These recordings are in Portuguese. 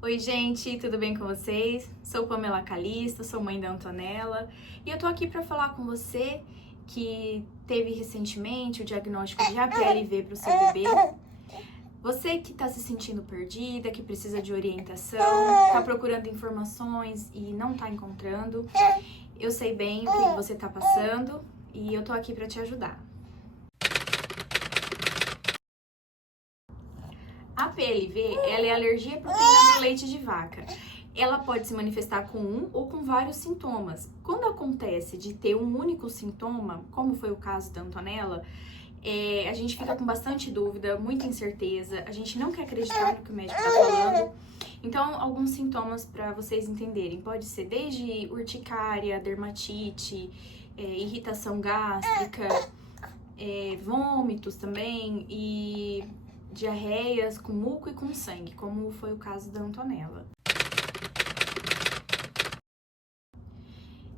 Oi, gente, tudo bem com vocês? Sou Pamela Calisto, sou mãe da Antonella e eu tô aqui para falar com você que teve recentemente o diagnóstico de APLV para o seu bebê. Você que tá se sentindo perdida, que precisa de orientação, tá procurando informações e não tá encontrando, eu sei bem o que você tá passando e eu tô aqui para te ajudar. A PLV, ela é alergia à proteína do leite de vaca. Ela pode se manifestar com um ou com vários sintomas. Quando acontece de ter um único sintoma, como foi o caso da Antonella, a gente fica com bastante dúvida, muita incerteza, a gente não quer acreditar no que o médico está falando. Então, alguns sintomas para vocês entenderem. Pode ser desde urticária, dermatite, irritação gástrica, vômitos também e diarreias com muco e com sangue, como foi o caso da Antonella.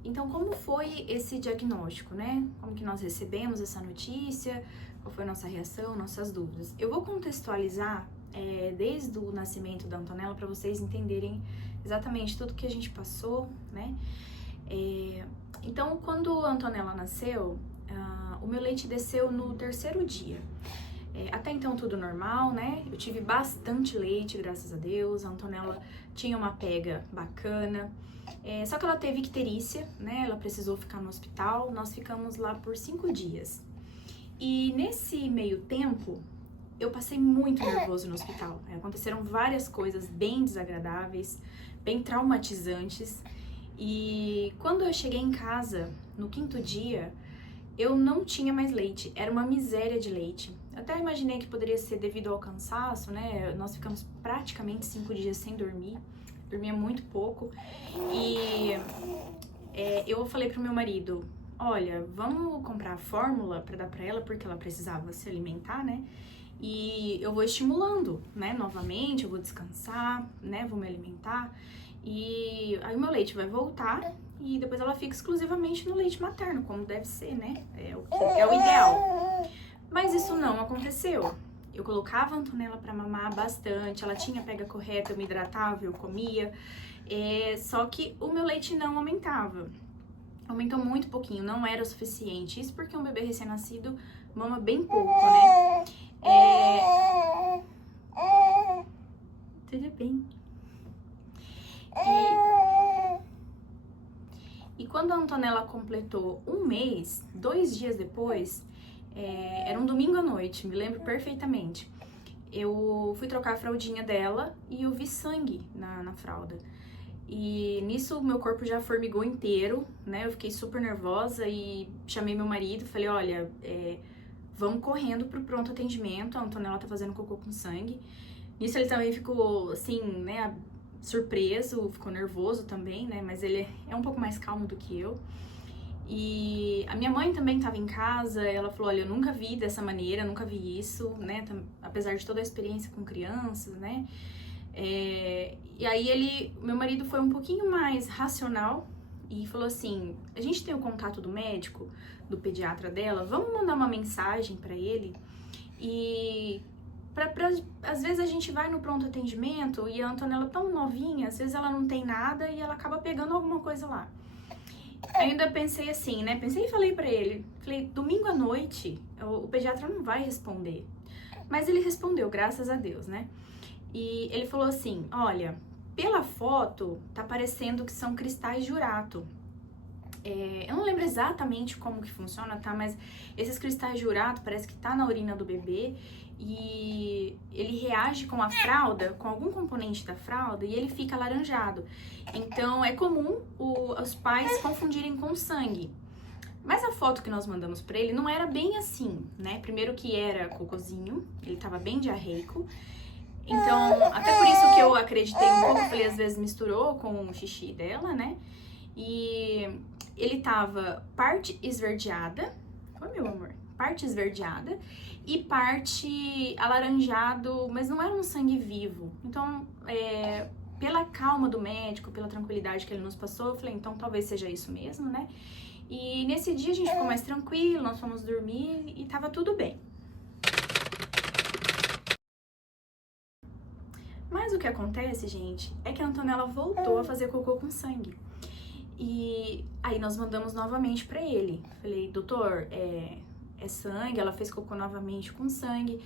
Então, como foi esse diagnóstico, né? Como que nós recebemos essa notícia? Qual foi a nossa reação, nossas dúvidas? Eu vou contextualizar desde o nascimento da Antonella para vocês entenderem exatamente tudo que a gente passou, né? Então, quando a Antonella nasceu, o meu leite desceu no 3º dia. Até então tudo normal, né? Eu tive bastante leite, graças a Deus. A Antonella tinha uma pega bacana. Só que ela teve icterícia, né? Ela precisou ficar no hospital. Nós ficamos lá por 5 dias. E nesse meio tempo, eu passei muito nervoso no hospital. Aconteceram várias coisas bem desagradáveis, bem traumatizantes. E quando eu cheguei em casa, no 5º dia, eu não tinha mais leite. Era uma miséria de leite. Até imaginei que poderia ser devido ao cansaço, né? Nós ficamos praticamente 5 dias sem dormir. Dormia muito pouco. E eu falei pro meu marido, olha, vamos comprar a fórmula pra dar pra ela, porque ela precisava se alimentar, né? E eu vou estimulando, né? Novamente, eu vou descansar, né? Vou me alimentar. E aí o meu leite vai voltar e depois ela fica exclusivamente no leite materno, como deve ser, né? É o ideal. Mas isso não aconteceu. Eu colocava a Antonella pra mamar bastante, ela tinha a pega correta, eu me hidratava, eu comia. Só que o meu leite não aumentava. Aumentou muito pouquinho, não era o suficiente. Isso porque um bebê recém-nascido mama bem pouco, né? Tudo bem. E quando a Antonella completou 1 mês, 2 dias depois, era um domingo à noite, me lembro perfeitamente. Eu fui trocar a fraldinha dela e eu vi sangue na fralda. E nisso o meu corpo já formigou inteiro, né? Eu fiquei super nervosa e chamei meu marido, falei, olha, vamos correndo pro pronto atendimento, a Antonella tá fazendo cocô com sangue. Nisso ele também ficou, assim, né, surpreso, ficou nervoso também, né? Mas ele é um pouco mais calmo do que eu. E a minha mãe também estava em casa, ela falou, olha, eu nunca vi dessa maneira, nunca vi isso, né? Apesar de toda a experiência com crianças, né? E aí meu marido foi um pouquinho mais racional e falou assim, a gente tem o contato do médico, do pediatra dela, vamos mandar uma mensagem para ele e às vezes a gente vai no pronto atendimento e a Antonella tão novinha, às vezes ela não tem nada e ela acaba pegando alguma coisa lá. Ainda pensei assim, né? Pensei e falei pra ele, falei, domingo à noite o pediatra não vai responder. Mas ele respondeu, graças a Deus, né? E ele falou assim, olha, pela foto tá parecendo que são cristais de urato. Eu não lembro exatamente como que funciona, tá? Mas esses cristais de urato parece que tá na urina do bebê e ele reage com a fralda, com algum componente da fralda e ele fica alaranjado. Então é comum os pais confundirem com sangue. Mas a foto que nós mandamos pra ele não era bem assim, né? Primeiro que era cocôzinho, ele tava bem diarreico. Então, até por isso que eu acreditei um pouco, falei, às vezes misturou com o xixi dela, né? E ele tava parte esverdeada, oi meu amor, parte esverdeada e parte alaranjado, mas não era um sangue vivo. Então, pela calma do médico, pela tranquilidade que ele nos passou, eu falei, então talvez seja isso mesmo, né? E nesse dia a gente ficou mais tranquilo, nós fomos dormir e tava tudo bem. Mas o que acontece, gente, é que a Antonella voltou a fazer cocô com sangue. E aí nós mandamos novamente pra ele. Falei, doutor, é sangue, ela fez cocô novamente com sangue.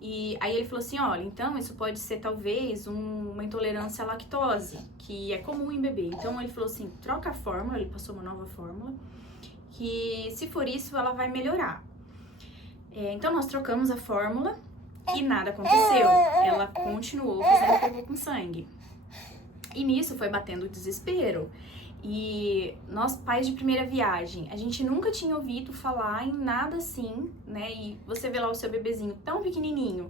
E aí ele falou assim, olha, então isso pode ser talvez uma intolerância à lactose, que é comum em bebê. Então ele falou assim, troca a fórmula, ele passou uma nova fórmula, que se for isso ela vai melhorar. Então nós trocamos a fórmula e nada aconteceu. Ela continuou fazendo cocô com sangue. E nisso foi batendo o desespero. E nós, pais de primeira viagem, a gente nunca tinha ouvido falar em nada assim, né? E você vê lá o seu bebezinho tão pequenininho,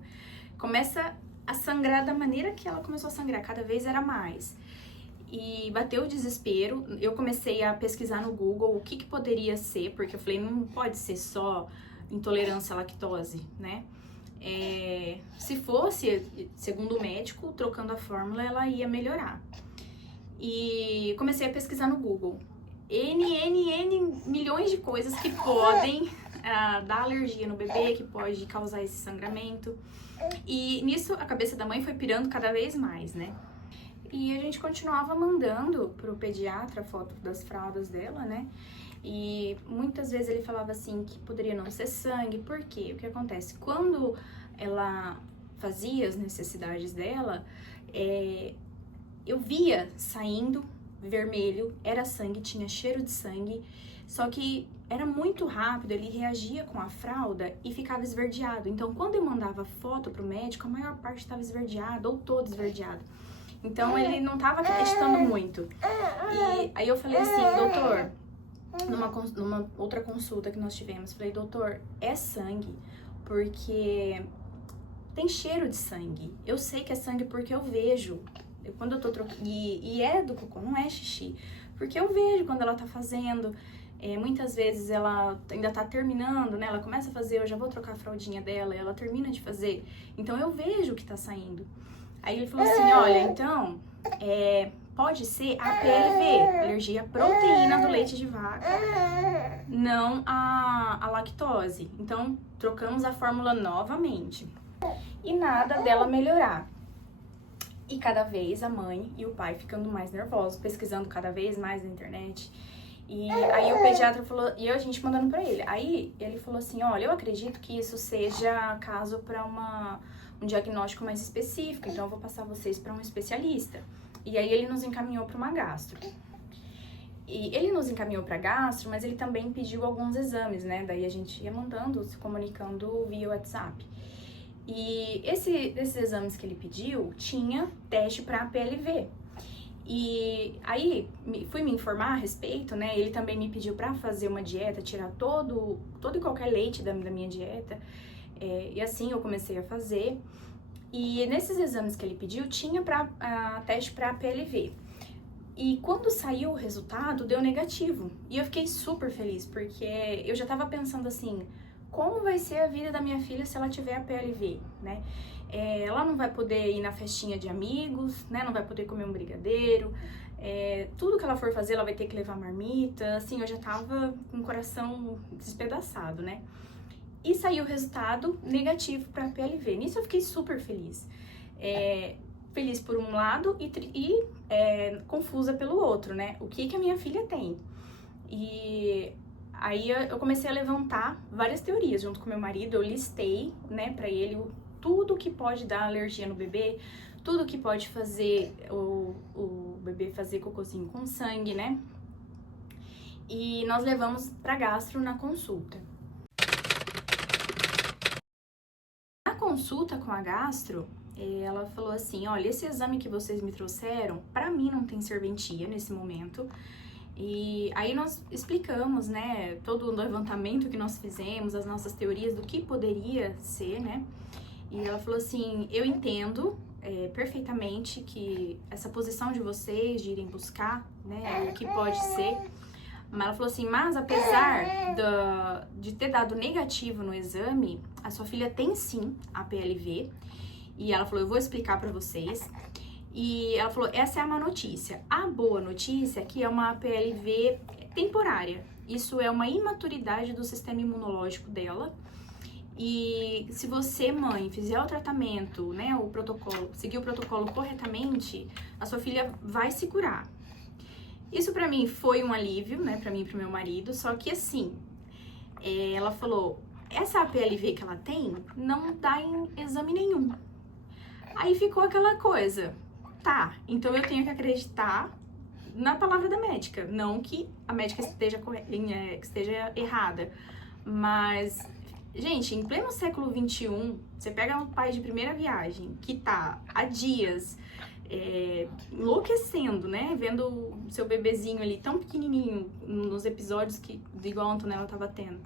começa a sangrar da maneira que ela começou a sangrar, cada vez era mais. E bateu o desespero, eu comecei a pesquisar no Google o que poderia ser, porque eu falei, não pode ser só intolerância à lactose, né? Se fosse, segundo o médico, trocando a fórmula, ela ia melhorar. E comecei a pesquisar no Google. N milhões de coisas que podem dar alergia no bebê, que pode causar esse sangramento. E nisso a cabeça da mãe foi pirando cada vez mais, né? E a gente continuava mandando pro pediatra foto das fraldas dela, né? E muitas vezes ele falava assim que poderia não ser sangue. Por quê? O que acontece? Quando ela fazia as necessidades dela, eu via saindo vermelho, era sangue, tinha cheiro de sangue, só que era muito rápido, ele reagia com a fralda e ficava esverdeado. Então, quando eu mandava foto pro médico, a maior parte estava esverdeada ou todo esverdeado. Então, ele não estava acreditando muito. E aí eu falei assim, doutor, numa outra consulta que nós tivemos, falei, doutor, é sangue, porque tem cheiro de sangue. Eu sei que é sangue porque eu vejo. Quando eu tô trocando, e é do cocô, não é xixi, porque eu vejo quando ela tá fazendo, muitas vezes ela ainda tá terminando, né, ela começa a fazer, eu já vou trocar a fraldinha dela, e ela termina de fazer, então eu vejo o que tá saindo. Aí ele falou assim, olha, então, pode ser APLV, alergia à proteína do leite de vaca, não a lactose. Então, trocamos a fórmula novamente, e nada dela melhorar. E cada vez a mãe e o pai ficando mais nervosos, pesquisando cada vez mais na internet. E aí o pediatra falou, e a gente mandando pra ele. Aí ele falou assim, olha, eu acredito que isso seja caso pra um diagnóstico mais específico, então eu vou passar vocês pra um especialista. E aí ele nos encaminhou pra uma gastro. E ele nos encaminhou pra gastro, mas ele também pediu alguns exames, né? Daí a gente ia mandando, se comunicando via WhatsApp. E esses exames que ele pediu, tinha teste para PLV. E aí, fui me informar a respeito, né? Ele também me pediu para fazer uma dieta, tirar todo e qualquer leite da minha dieta. E assim eu comecei a fazer. E nesses exames que ele pediu, tinha teste para PLV. E quando saiu o resultado, deu negativo. E eu fiquei super feliz, porque eu já tava pensando assim, como vai ser a vida da minha filha se ela tiver a PLV, né? Ela não vai poder ir na festinha de amigos, né? Não vai poder comer um brigadeiro. Tudo que ela for fazer, ela vai ter que levar marmita. Assim, eu já tava com o coração despedaçado, né? E saiu o resultado negativo para PLV. Nisso eu fiquei super feliz. Feliz por um lado e confusa pelo outro, né? O que a minha filha tem? E aí eu comecei a levantar várias teorias junto com meu marido, eu listei, né, pra ele tudo que pode dar alergia no bebê, tudo que pode fazer o bebê fazer cocôzinho com sangue, né? E nós levamos pra gastro na consulta. Na consulta com a gastro, ela falou assim, olha, esse exame que vocês me trouxeram, pra mim não tem serventia nesse momento. E aí nós explicamos, né, todo o levantamento que nós fizemos, as nossas teorias do que poderia ser, né? E ela falou assim, eu entendo perfeitamente que essa posição de vocês, de irem buscar, né, o que pode ser. Mas ela falou assim, mas apesar de ter dado negativo no exame, a sua filha tem sim a PLV. E ela falou, eu vou explicar pra vocês. E ela falou, essa é a má notícia. A boa notícia é que é uma PLV temporária. Isso é uma imaturidade do sistema imunológico dela. E se você, mãe, fizer o tratamento, né, o protocolo, seguir o protocolo corretamente, a sua filha vai se curar. Isso pra mim foi um alívio, né, pra mim e pro meu marido, só que assim, ela falou, essa APLV que ela tem não dá em exame nenhum. Aí ficou aquela coisa, tá, então eu tenho que acreditar na palavra da médica, não que a médica que esteja errada, mas, gente, em pleno século XXI, você pega um pai de primeira viagem que tá há dias enlouquecendo, né, vendo o seu bebezinho ali tão pequenininho nos episódios igual a Antonella tava tendo.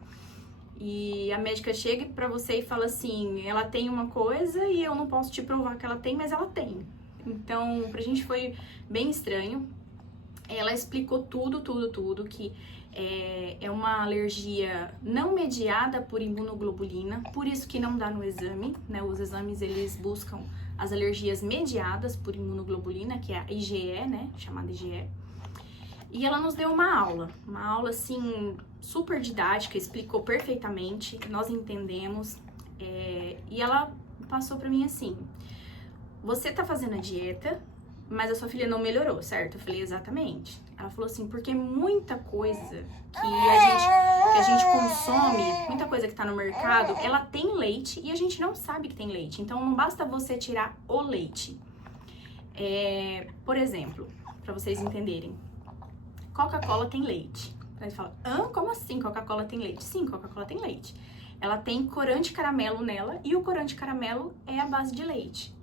E a médica chega pra você e fala assim, ela tem uma coisa e eu não posso te provar que ela tem, mas ela tem. Então, pra gente foi bem estranho. Ela explicou tudo, que é uma alergia não mediada por imunoglobulina, por isso que não dá no exame, né? Os exames, eles buscam as alergias mediadas por imunoglobulina, que é a IgE, né? Chamada IgE. E ela nos deu uma aula assim, super didática, explicou perfeitamente, nós entendemos. E ela passou pra mim assim, você tá fazendo a dieta, mas a sua filha não melhorou, certo? Eu falei, exatamente. Ela falou assim, porque muita coisa que a gente consome, muita coisa que tá no mercado, ela tem leite e a gente não sabe que tem leite. Então, não basta você tirar o leite. Por exemplo, pra vocês entenderem, Coca-Cola tem leite. Aí você fala, como assim Coca-Cola tem leite? Sim, Coca-Cola tem leite. Ela tem corante caramelo nela e o corante caramelo é a base de leite.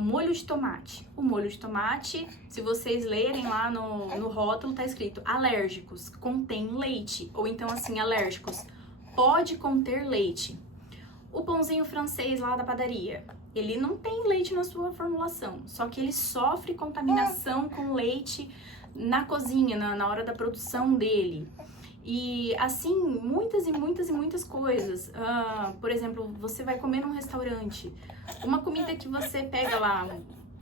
Molho de tomate. O molho de tomate, se vocês lerem lá no rótulo, tá escrito alérgicos, contém leite. Ou então assim, alérgicos, pode conter leite. O pãozinho francês lá da padaria, ele não tem leite na sua formulação, só que ele sofre contaminação com leite na cozinha, na hora da produção dele. E assim, muitas coisas. Por exemplo, você vai comer num restaurante, uma comida que você pega lá,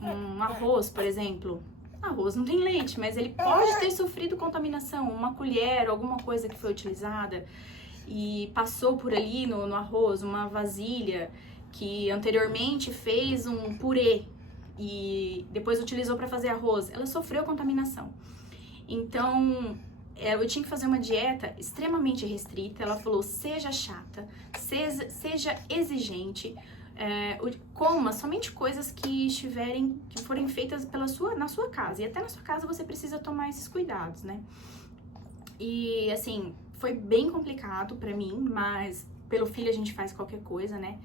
um arroz, por exemplo. Arroz não tem leite, mas ele pode ter sofrido contaminação, uma colher, alguma coisa que foi utilizada e passou por ali no arroz, uma vasilha que anteriormente fez um purê e depois utilizou para fazer arroz, ela sofreu contaminação. Então, eu tinha que fazer uma dieta extremamente restrita. Ela falou, seja chata, seja exigente, coma somente coisas que forem feitas na sua casa. E até na sua casa você precisa tomar esses cuidados, né? E, assim, foi bem complicado pra mim, mas pelo filho a gente faz qualquer coisa, né?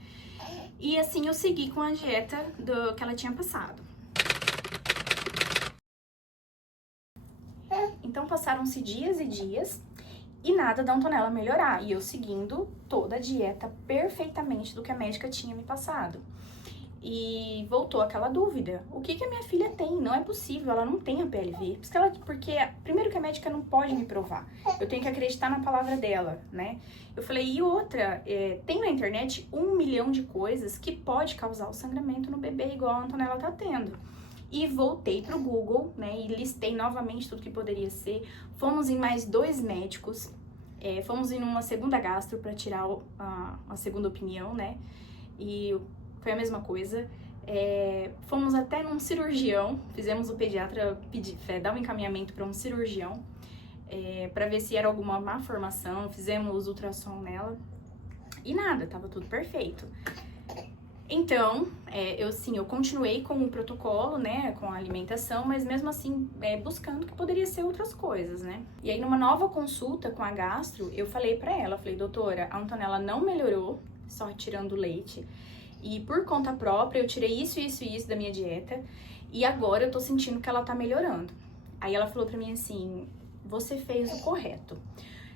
E, assim, eu segui com a dieta que ela tinha passado. Então passaram-se dias e dias e nada da Antonella melhorar. E eu seguindo toda a dieta perfeitamente do que a médica tinha me passado. E voltou aquela dúvida. O que a minha filha tem? Não é possível, ela não tem a PLV. Porque primeiro que a médica não pode me provar. Eu tenho que acreditar na palavra dela, né? Eu falei, e outra, tem na internet 1 milhão de coisas que pode causar o sangramento no bebê igual a Antonella tá tendo. E voltei pro Google, né, e listei novamente tudo que poderia ser. Fomos em mais 2 médicos, fomos em uma segunda gastro para tirar a segunda opinião, né, e foi a mesma coisa. Fomos até num cirurgião, fizemos o pediatra dar um encaminhamento para um cirurgião, para ver se era alguma má formação, fizemos ultrassom nela, e nada, tava tudo perfeito. Então, eu continuei com o protocolo, né, com a alimentação, mas mesmo assim, buscando que poderia ser outras coisas, né. E aí, numa nova consulta com a gastro, eu falei pra ela, doutora, a Antonella não melhorou, só tirando leite, e por conta própria, eu tirei isso da minha dieta, e agora eu tô sentindo que ela tá melhorando. Aí ela falou pra mim assim, você fez o correto.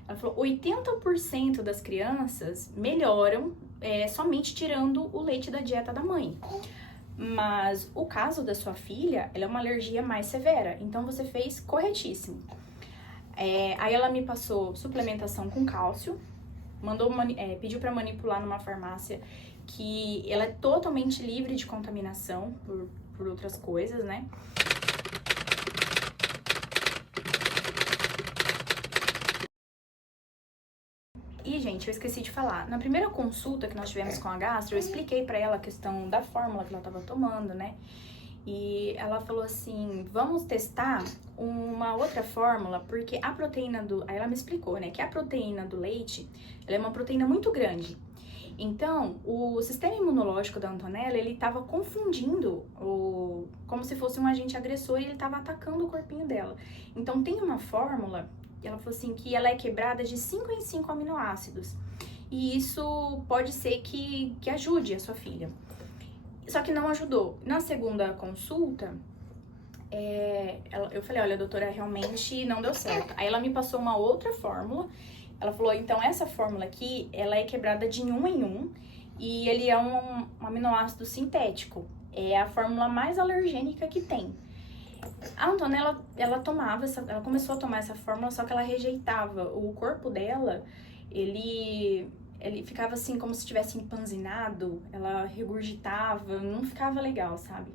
Ela falou, 80% das crianças melhoram somente tirando o leite da dieta da mãe. Mas o caso da sua filha, ela é uma alergia mais severa, então você fez corretíssimo. Aí ela me passou suplementação com cálcio, pediu para manipular numa farmácia que ela é totalmente livre de contaminação por outras coisas, né? E, gente, eu esqueci de falar. Na primeira consulta que nós tivemos com a gastro, eu expliquei pra ela a questão da fórmula que ela tava tomando, né? E ela falou assim, vamos testar uma outra fórmula, porque a proteína do... Aí ela me explicou, né, que a proteína do leite, ela é uma proteína muito grande. Então, o sistema imunológico da Antonella, ele tava confundindo como se fosse um agente agressor e ele tava atacando o corpinho dela. Então, tem uma fórmula, ela falou assim, que ela é quebrada de 5 em 5 aminoácidos. E isso pode ser que ajude a sua filha. Só que não ajudou. Na segunda consulta, eu falei, olha, doutora, realmente não deu certo. Aí ela me passou uma outra fórmula. Ela falou, então essa fórmula aqui, ela é quebrada de 1 em 1 e ele é um aminoácido sintético. É a fórmula mais alergênica que tem. A Antonella, ela começou a tomar essa fórmula, só que ela rejeitava. O corpo dela, ele ficava assim, como se estivesse empanzinado, ela regurgitava, não ficava legal, sabe?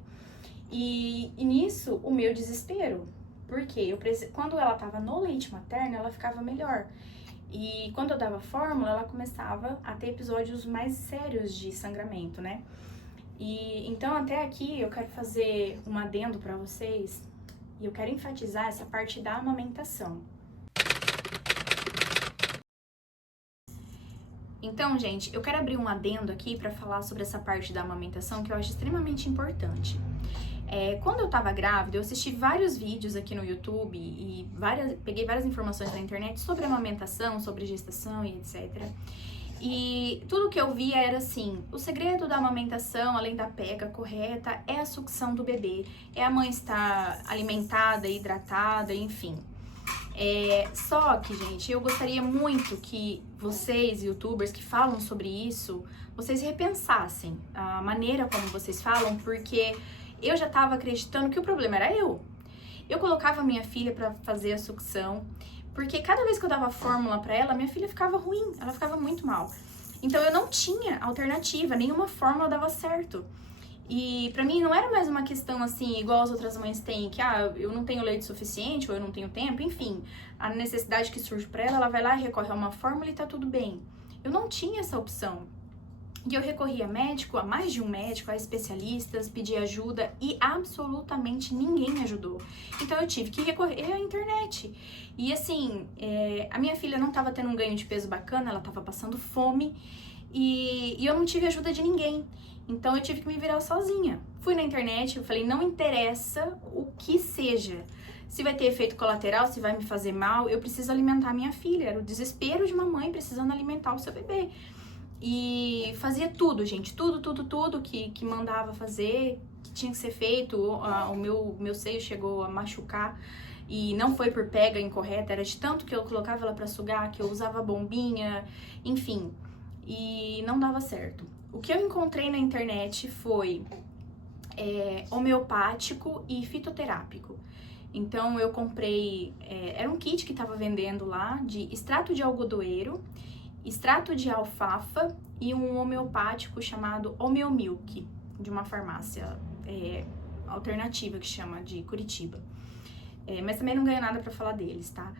E nisso, o meu desespero, porque quando ela tava no leite materno, ela ficava melhor. E quando eu dava fórmula, ela começava a ter episódios mais sérios de sangramento, né? E então, até aqui, eu quero fazer um adendo pra vocês, e eu quero enfatizar essa parte da amamentação. Então, gente, eu quero abrir um adendo aqui para falar sobre essa parte da amamentação que eu acho extremamente importante. Quando eu tava grávida, eu assisti vários vídeos aqui no YouTube e peguei várias informações na internet sobre amamentação, sobre gestação e etc. E tudo que eu via era assim, o segredo da amamentação, além da pega correta, é a sucção do bebê, é a mãe estar alimentada, hidratada, enfim. Só que, gente, eu gostaria muito que vocês, youtubers que falam sobre isso, vocês repensassem a maneira como vocês falam, porque eu já tava acreditando que o problema era eu. Eu colocava minha filha pra fazer a sucção, porque cada vez que eu dava fórmula pra ela, minha filha ficava ruim, ela ficava muito mal. Então eu não tinha alternativa, nenhuma fórmula dava certo. E pra mim não era mais uma questão assim, igual as outras mães têm, que eu não tenho leite suficiente ou eu não tenho tempo, enfim. A necessidade que surge pra ela, ela vai lá, recorre a uma fórmula e tá tudo bem. Eu não tinha essa opção. E eu recorri a médico, a mais de um médico, a especialistas, pedi ajuda e absolutamente ninguém me ajudou. Então eu tive que recorrer à internet. E assim, a minha filha não tava tendo um ganho de peso bacana, ela tava passando fome e eu não tive ajuda de ninguém. Então eu tive que me virar sozinha. Fui na internet, eu falei, não interessa o que seja. Se vai ter efeito colateral, se vai me fazer mal, eu preciso alimentar minha filha. Era o desespero de uma mãe precisando alimentar o seu bebê. E fazia tudo, gente, tudo que mandava fazer, que tinha que ser feito. O meu seio chegou a machucar e não foi por pega incorreta, era de tanto que eu colocava ela pra sugar, que eu usava bombinha, enfim, e não dava certo. O que eu encontrei na internet foi homeopático e fitoterápico. Então eu comprei, era um kit que tava vendendo lá de extrato de algodoeiro, extrato de alfafa e um homeopático chamado Homeomilk, de uma farmácia alternativa que chama de Curitiba. Mas também não ganho nada pra falar deles, tá?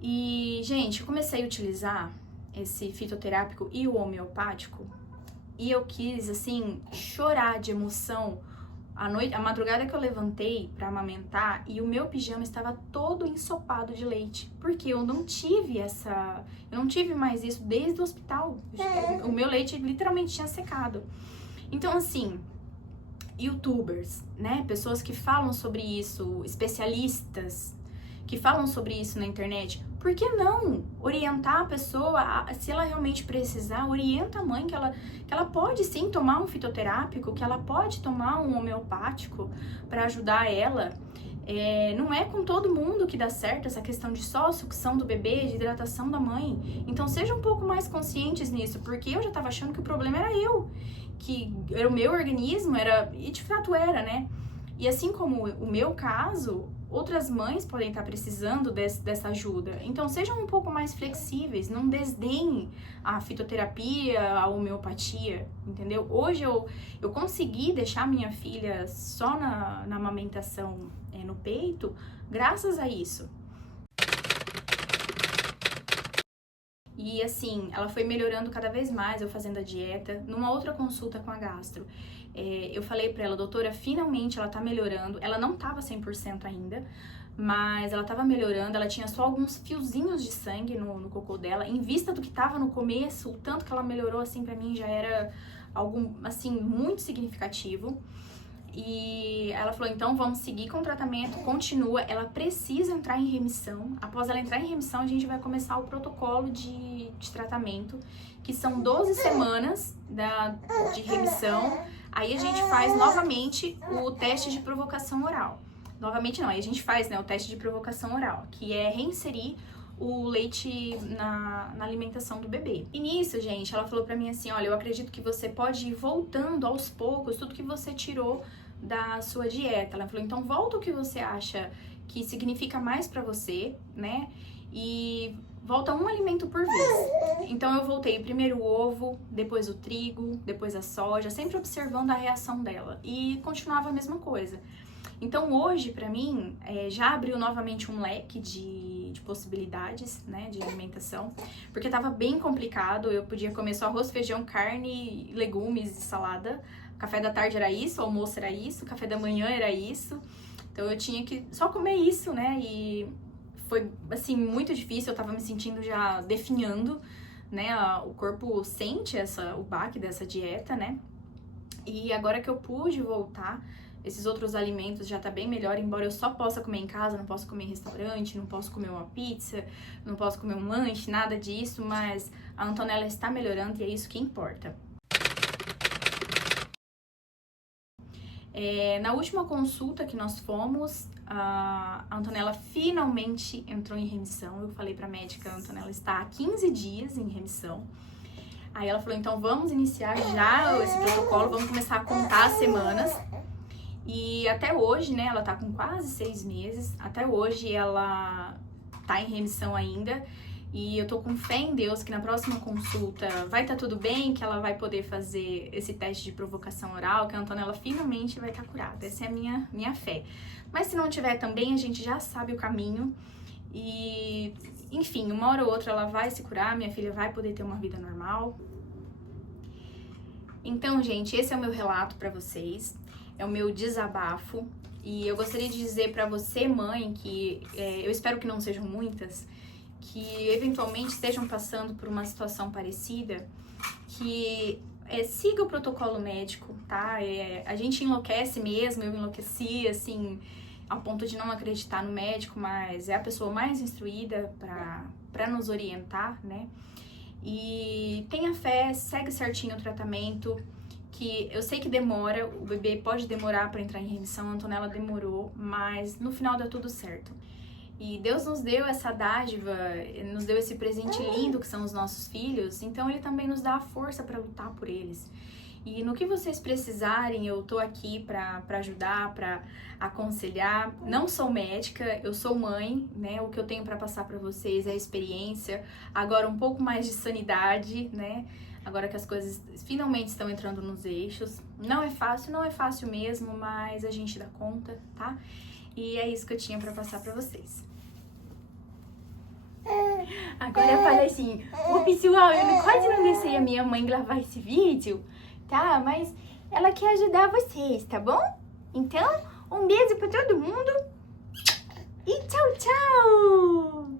E, gente, eu comecei a utilizar esse fitoterápico e o homeopático e eu quis, assim, chorar de emoção a madrugada que eu levantei pra amamentar e o meu pijama estava todo ensopado de leite, porque eu não tive mais isso desde o hospital. O meu leite literalmente tinha secado. Então, assim, youtubers, né, pessoas que falam sobre isso, especialistas que falam sobre isso na internet, por que não orientar a pessoa, se ela realmente precisar, orienta a mãe que ela pode sim tomar um fitoterápico, que ela pode tomar um homeopático para ajudar ela. Não é com todo mundo que dá certo essa questão de só sucção do bebê, de hidratação da mãe. Então sejam um pouco mais conscientes nisso, porque eu já tava achando que o problema era eu, que era o meu organismo, e de fato era, né? E assim como o meu caso, outras mães podem estar precisando dessa ajuda. Então, sejam um pouco mais flexíveis, não desdenhem a fitoterapia, a homeopatia, entendeu? Hoje eu consegui deixar minha filha só na amamentação no peito, graças a isso. E assim, ela foi melhorando cada vez mais, eu fazendo a dieta. Numa outra consulta com a gastro, eu falei pra ela, doutora, finalmente ela tá melhorando. Ela não tava 100% ainda, mas ela tava melhorando. Ela tinha só alguns fiozinhos de sangue no cocô dela. Em vista do que tava no começo, o tanto que ela melhorou, assim, pra mim já era algo, assim, muito significativo. E ela falou, então vamos seguir com o tratamento, continua, ela precisa entrar em remissão. Após ela entrar em remissão, a gente vai começar o protocolo de tratamento, que são 12 semanas de remissão. Aí a gente faz novamente o teste de provocação oral. Novamente não, aí a gente faz, né, o teste de provocação oral, que é reinserir o leite na alimentação do bebê. E nisso, gente, ela falou pra mim assim, olha, eu acredito que você pode ir voltando aos poucos tudo que você tirou da sua dieta. Ela falou, então volta o que você acha que significa mais pra você, né? E volta um alimento por vez. Então eu voltei primeiro o ovo, depois o trigo, depois a soja, sempre observando a reação dela. E continuava a mesma coisa. Então hoje, pra mim, já abriu novamente um leque de possibilidades, né, de alimentação, porque tava bem complicado, eu podia comer só arroz, feijão, carne, legumes e salada, café da tarde era isso, almoço era isso, café da manhã era isso, então eu tinha que só comer isso, né, e foi, assim, muito difícil, eu tava me sentindo já definhando, né, o corpo sente o baque dessa dieta, né, e agora que eu pude voltar, esses outros alimentos já tá bem melhor, embora eu só possa comer em casa, não posso comer em restaurante, não posso comer uma pizza, não posso comer um lanche, nada disso, mas a Antonella está melhorando e é isso que importa. Na última consulta que nós fomos, a Antonella finalmente entrou em remissão. Eu falei pra médica, a Antonella está há 15 dias em remissão. Aí ela falou, então vamos iniciar já esse protocolo, vamos começar a contar as semanas. E até hoje, né, ela tá com quase 6 meses, até hoje ela tá em remissão ainda. E eu tô com fé em Deus que na próxima consulta vai estar tudo bem, que ela vai poder fazer esse teste de provocação oral, que a Antonella finalmente vai estar curada. Essa é a minha fé. Mas se não tiver também, a gente já sabe o caminho. E, enfim, uma hora ou outra ela vai se curar, minha filha vai poder ter uma vida normal. Então, gente, esse é o meu relato pra vocês. É o meu desabafo, e eu gostaria de dizer pra você, mãe, que eu espero que não sejam muitas, que eventualmente estejam passando por uma situação parecida, que siga o protocolo médico, tá? A gente enlouquece mesmo, eu enlouqueci, assim, ao ponto de não acreditar no médico, mas é a pessoa mais instruída pra nos orientar, né? E tenha fé, segue certinho o tratamento, que eu sei que demora, o bebê pode demorar para entrar em remissão, a Antonella demorou, mas no final dá tudo certo. E Deus nos deu essa dádiva, nos deu esse presente lindo que são os nossos filhos, então Ele também nos dá a força para lutar por eles. E no que vocês precisarem, eu tô aqui para ajudar, para aconselhar. Não sou médica, eu sou mãe, né? O que eu tenho para passar para vocês é a experiência, agora um pouco mais de sanidade, né? Agora que as coisas finalmente estão entrando nos eixos. Não é fácil mesmo, mas a gente dá conta, tá? E é isso que eu tinha pra passar pra vocês. Agora eu falei assim, pessoal, eu quase não deixei a minha mãe gravar esse vídeo, tá? Mas ela quer ajudar vocês, tá bom? Então, um beijo pra todo mundo e tchau, tchau!